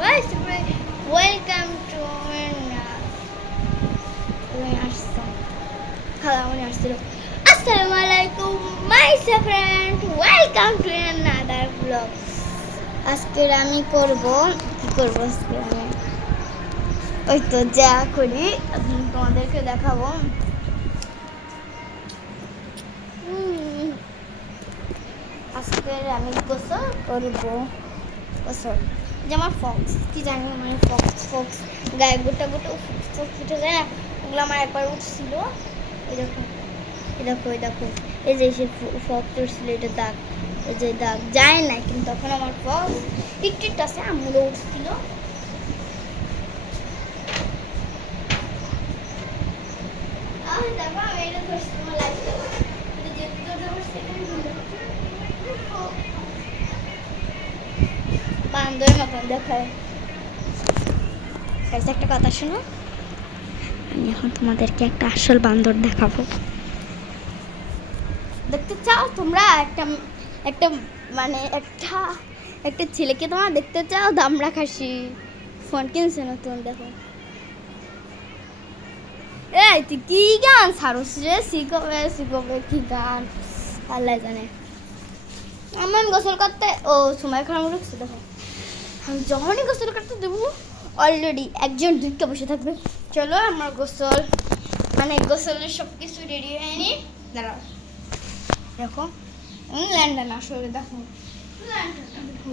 My friend welcome to খালামণি আসছিল। আসসালামু আলাইকুম my friend welcome to another blog. আজকে আমি করব কি করব আজকে আমি ওই তো যা করি তোমাদেরকে দেখাবো। আজকে আমি গোসল করবো। গোসল যে আমার ফক্স কি জানি মানে ফক্স গায়ে গোটা গোটা ফক্স উঠে যায় না, ওগুলো আমার একবার উঠছিল। এরকম দেখো এই যে সে ফক্স উঠছিল, এটা দাগ, এই যে দাগ যায় না কিন্তু তখন আমার ফক্স একটু একটু আছে, আমগুলো উঠছিল। দেখো আমি এটা ধরছি তোমার লাগছে বান্দরের মতন দেখায়। একটা কথা শোনো, আমি এখন তোমাদেরকে একটা আসল বান্দর দেখাবো। দেখতে চাও তোমরা? একটা একটা মানে একটা ছেলেকে তোমরা দেখতে চাও? দামড়া খাসি ফোন কিনছে নতুন, দেখো। এই তুই কি গান ছাড়স রে? শিখবে কি গান আল্লাহ জানে। আমি গোসল করতে সময় খারাপ রাখছি। দেখো আমি যখনই গোসল করতে দেবো অলরেডি একজন দুইটা বসে থাকবে। চলো আমার গোসলের সব কিছু রেডি হয়নি। দাঁড়াও দেখো ল্যান্ডন আসলে দেখো ল্যান্ডন দেখো।